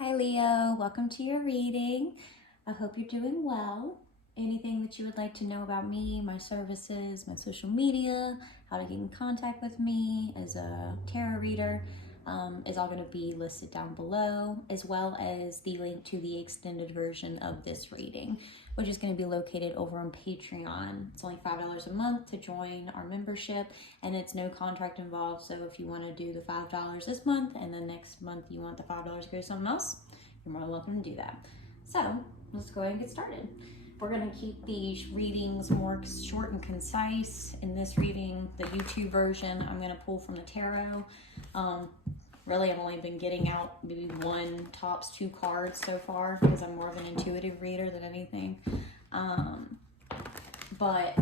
Hi Leo, welcome to your reading. I hope you're doing well. Anything that you would like to know about me, my services, my social media, how to get in contact with me as a tarot reader is all going to be listed down below, as well as the link to the extended version of this reading, which is going to be located over on Patreon. It's only $5 a month to join our membership, and it's no contract involved. So if you want to do the $5 this month and then next month you want the $5 to go to something else, you're more than welcome to do that. So let's go ahead and get started. We're going to keep these readings more short and concise. In this reading, the YouTube version, I'm going to pull from the tarot. Really, I've only been getting out maybe one, tops 2 cards so far because I'm more of an intuitive reader than anything. But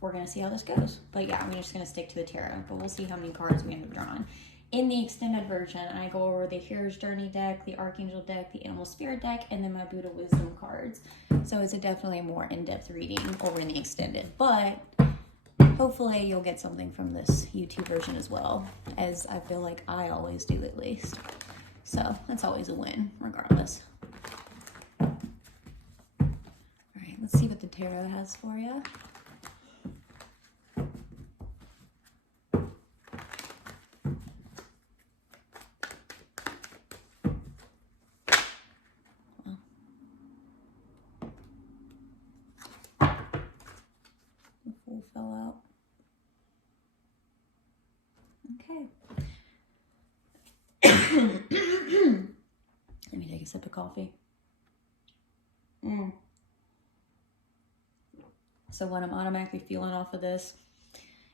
we're going to see how this goes. But yeah, I'm just going to stick to the tarot, but we'll see how many cards we end up drawing. In the extended version, I go over the Hero's Journey deck, the Archangel deck, the Animal Spirit deck, and then my Buddha Wisdom cards. So it's definitely a more in-depth reading over in the extended. But hopefully you'll get something from this YouTube version as well, as I feel like I always do at least. So that's always a win, regardless. All right, let's see what the tarot has for you. Fell out. Okay. Let me take a sip of coffee. So what I'm automatically feeling off of this,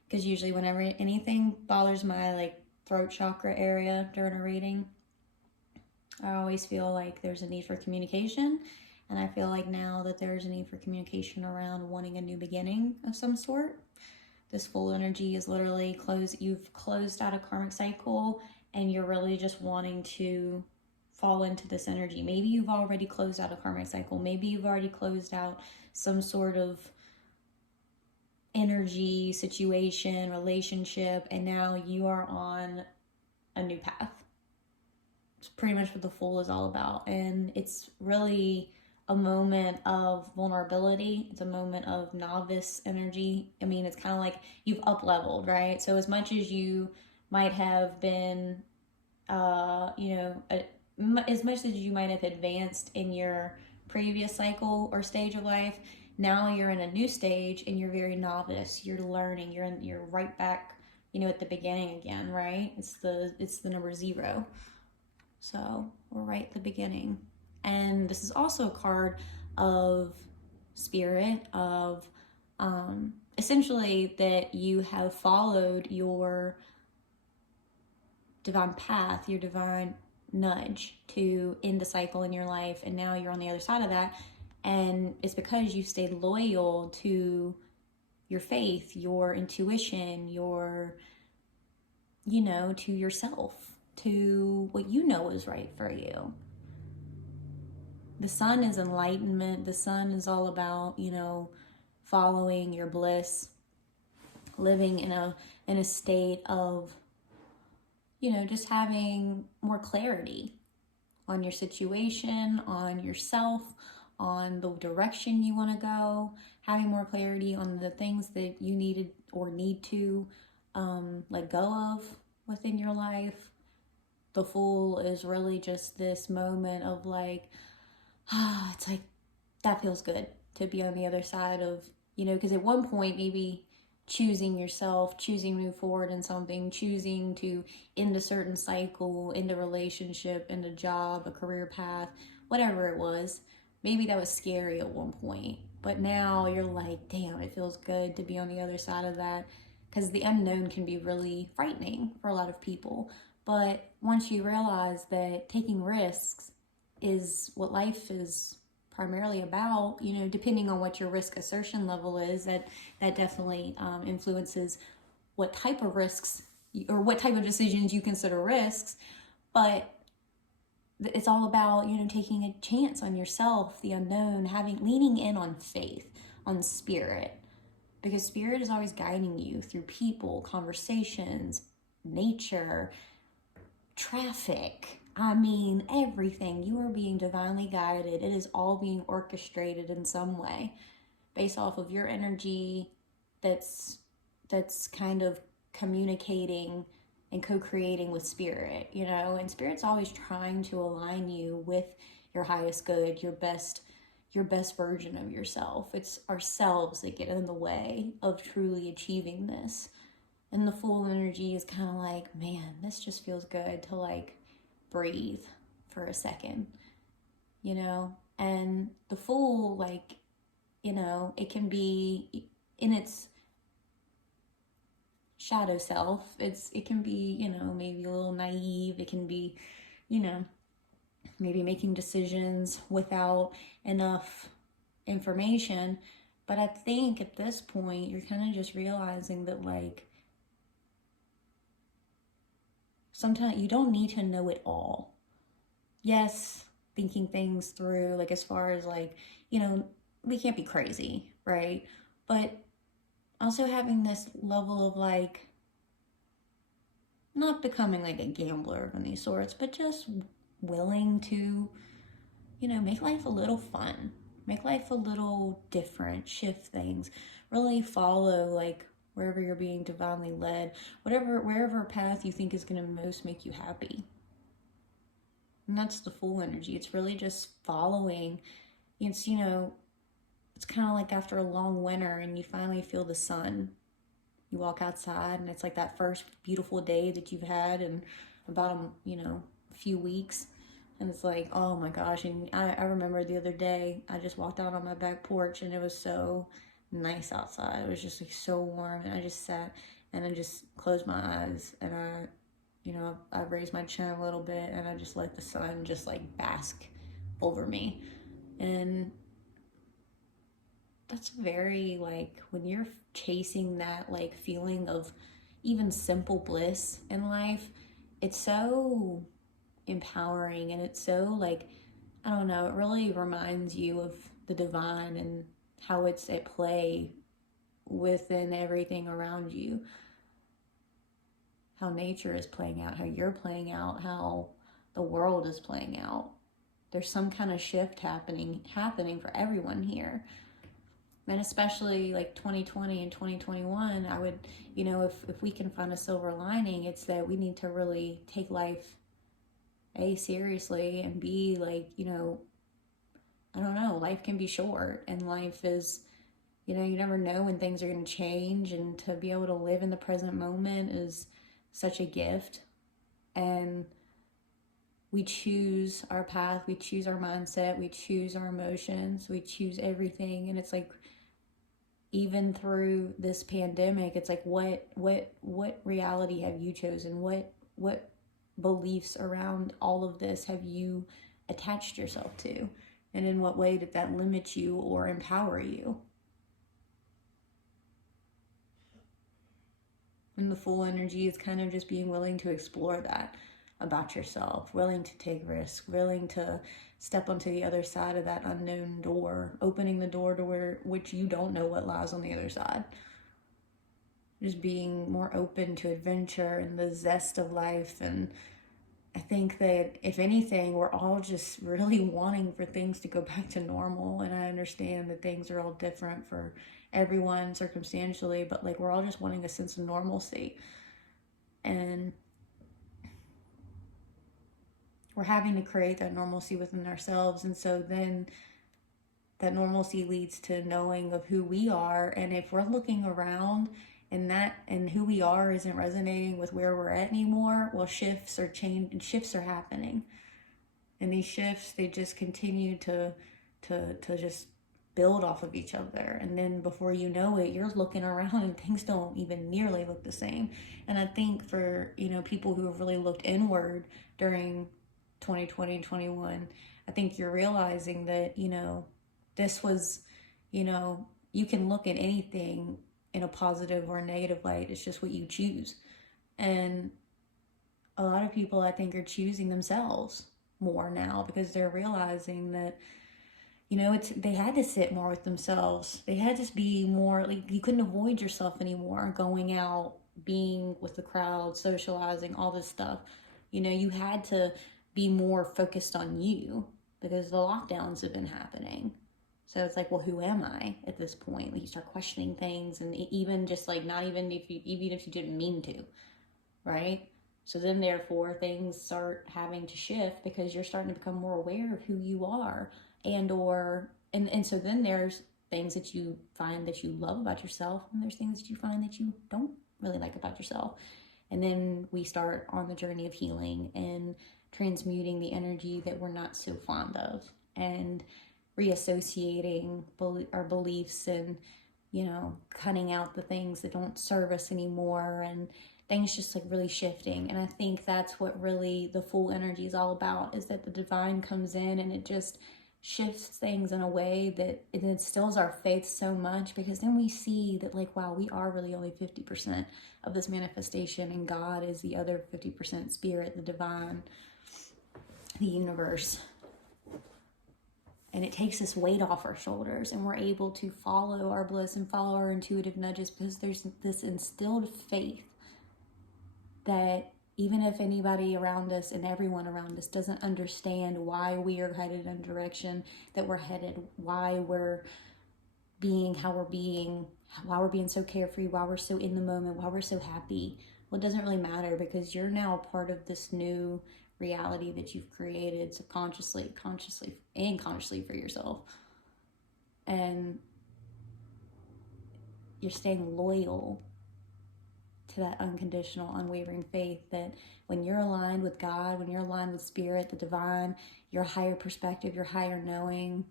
because usually whenever anything bothers my throat chakra area during a reading, I always feel like there's a need for communication. And I feel like now that there's a need for communication around wanting a new beginning of some sort. This full energy is literally you've closed out a karmic cycle and you're really just wanting to fall into this energy. Maybe you've already closed out a karmic cycle. Maybe you've already closed out some sort of energy, situation, relationship, and now you are on a new path. It's pretty much what the Fool is all about. And it's really a moment of vulnerability. It's a moment of novice energy. I mean, it's kind of like you've up-leveled, right? So as much as you might have been, as much as you might have advanced in your previous cycle or stage of life, now you're in a new stage and you're very novice. You're learning. You're right back, at the beginning again, right? It's the number 0. So we're right at the beginning. And this is also a card of spirit, of essentially that you have followed your divine path, your divine nudge to end the cycle in your life. And now you're on the other side of that. And it's because you stayed loyal to your faith, your intuition, to yourself, to what you know is right for you. The sun is enlightenment. The sun is all about, following your bliss, living in a state of, just having more clarity on your situation, on yourself, on the direction you want to go, having more clarity on the things that you needed or need to let go of within your life. The Fool is really just this moment of it's like, that feels good to be on the other side of, because at one point, maybe choosing yourself, choosing to move forward in something, choosing to end a certain cycle, end a relationship, end a job, a career path, whatever it was, maybe that was scary at one point. But now you're like, damn, it feels good to be on the other side of that, because the unknown can be really frightening for a lot of people. But once you realize that taking risks is what life is primarily about, depending on what your risk assertion level is, that definitely influences what type of risks or what type of decisions you consider risks. But it's all about, taking a chance on yourself, the unknown, leaning in on faith, on spirit, because spirit is always guiding you through people, conversations, nature, traffic, I mean, everything. You are being divinely guided. It is all being orchestrated in some way based off of your energy that's kind of communicating and co-creating with spirit, you know, and spirit's always trying to align you with your highest good, your best version of yourself. It's ourselves that get in the way of truly achieving this. And the full energy is kind of like, man, this just feels good to like breathe for a second, you know? And the full, like, you know, it can be in its shadow self. It can be, you know, maybe a little naive. It can be, you know, maybe making decisions without enough information. But I think at this point, you're kind of just realizing that, like, sometimes you don't need to know it all. Yes, thinking things through, like, as far as, like, you know, we can't be crazy, right? But also having this level of, like, not becoming like a gambler of any sorts, but just willing to, you know, make life a little fun, make life a little different, shift things, really follow, like, wherever you're being divinely led, wherever path you think is going to most make you happy. And that's the full energy. It's really just following. It's, you know, it's kind of like after a long winter and you finally feel the sun. You walk outside and it's like that first beautiful day that you've had in about, you know, a few weeks. And it's like, oh my gosh. And I remember the other day, I just walked out on my back porch and it was so nice outside. It was just like so warm. And I just sat and I just closed my eyes and I raised my chin a little bit and I just let the sun just like bask over me. And that's very, like, when you're chasing that, like, feeling of even simple bliss in life, it's so empowering and it's so, like, I don't know, it really reminds you of the divine and how it's at play within everything around you, how nature is playing out, how you're playing out, how the world is playing out. There's some kind of shift happening for everyone here. And especially like 2020 and 2021, I would, you know, if we can find a silver lining, it's that we need to really take life seriously and be like, you know, I don't know, life can be short and life is, you know, you never know when things are going to change, and to be able to live in the present moment is such a gift. And we choose our path, we choose our mindset, we choose our emotions, we choose everything. And it's like, even through this pandemic, it's like, what reality have you chosen? What beliefs around all of this have you attached yourself to? And in what way did that limit you or empower you? And the full energy is kind of just being willing to explore that about yourself, willing to take risks, willing to step onto the other side of that unknown door, opening the door to which you don't know what lies on the other side. Just being more open to adventure and the zest of life. And I think that if anything, we're all just really wanting for things to go back to normal. And I understand that things are all different for everyone circumstantially, but like, we're all just wanting a sense of normalcy. And we're having to create that normalcy within ourselves. And so then that normalcy leads to knowing of who we are. And if we're looking around and who we are isn't resonating with where we're at anymore, well, shifts are happening. And these shifts, they just continue to just build off of each other. And then before you know it, you're looking around and things don't even nearly look the same. And I think for, you know, people who have really looked inward during 2020 and 21, I think you're realizing that, you know, this was, you know, you can look at anything in a positive or a negative light. It's just what you choose. And a lot of people, I think, are choosing themselves more now because they're realizing that, you know, they had to sit more with themselves. They had to be more, like, you couldn't avoid yourself anymore, going out, being with the crowd, socializing, all this stuff. You know, you had to be more focused on you because the lockdowns have been happening. So it's like, well, who am I at this point? Like, you start questioning things, and even just like, not even if you didn't mean to, right? So then therefore things start having to shift because you're starting to become more aware of who you are, and so then there's things that you find that you love about yourself, and there's things that you find that you don't really like about yourself. And then we start on the journey of healing and transmuting the energy that we're not so fond of, and reassociating our beliefs, and cutting out the things that don't serve us anymore, and things just like really shifting. And I think that's what really the full energy is all about, is that the divine comes in and it just shifts things in a way that it instills our faith so much, because then we see that, like, wow, we are really only 50% of this manifestation, and God is the other 50%, spirit, the divine, the universe. And it takes this weight off our shoulders, and we're able to follow our bliss and follow our intuitive nudges, because there's this instilled faith that even if anybody around us and everyone around us doesn't understand why we are headed in a direction that we're headed, why we're being how we're being, why we're being so carefree, why we're so in the moment, why we're so happy, well, it doesn't really matter, because you're now a part of this new reality that you've created subconsciously, consciously, and consciously for yourself. And you're staying loyal to that unconditional, unwavering faith that when you're aligned with God, when you're aligned with spirit, the divine, your higher perspective, your higher knowing,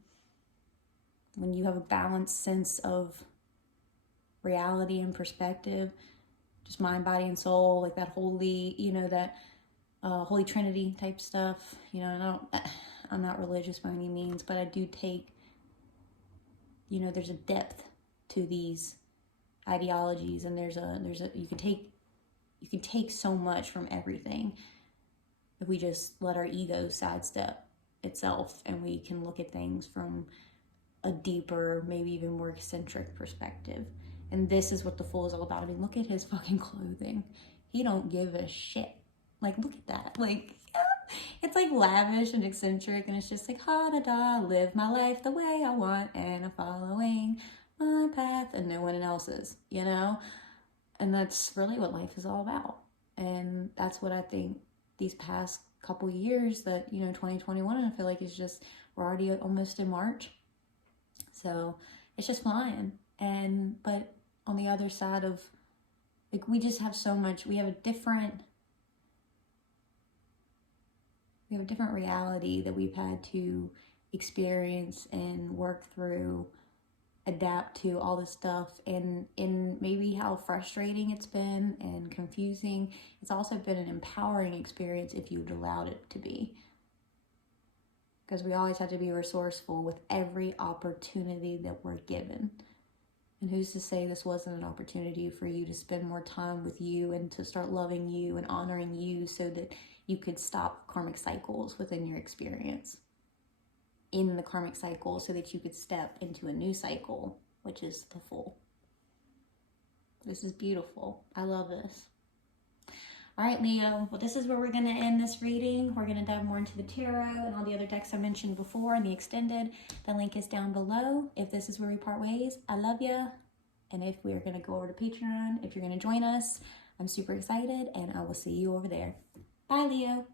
when you have a balanced sense of reality and perspective, just mind, body, and soul, like that holy, that Holy Trinity type stuff, I'm not religious by any means, but I do take, there's a depth to these ideologies, and you can take so much from everything if we just let our ego sidestep itself, and we can look at things from a deeper, maybe even more eccentric perspective. And this is what the Fool is all about. I mean, look at his fucking clothing. He don't give a shit. Like, look at that. Like, it's like lavish and eccentric, and it's just like, ha-da-da, live my life the way I want, and I'm following my path and no one else's, And that's really what life is all about. And that's what I think these past couple years that, 2021, I feel like is just, we're already almost in March. So it's just flying. But on the other side of, like, we just have so much, we have a different reality that we've had to experience and work through, adapt to all this stuff, and in maybe how frustrating it's been and confusing, it's also been an empowering experience if you'd allowed it to be. Because we always have to be resourceful with every opportunity that we're given. And who's to say this wasn't an opportunity for you to spend more time with you and to start loving you and honoring you, so that you could stop karmic cycles within your experience in the karmic cycle, so that you could step into a new cycle, which is the Fool. This is beautiful. I love this. All right, Leo. Well, this is where we're going to end this reading. We're going to dive more into the tarot and all the other decks I mentioned before and the extended. The link is down below. If this is where we part ways, I love you. And if we're going to go over to Patreon, if you're going to join us, I'm super excited, and I will see you over there. Bye, Leo.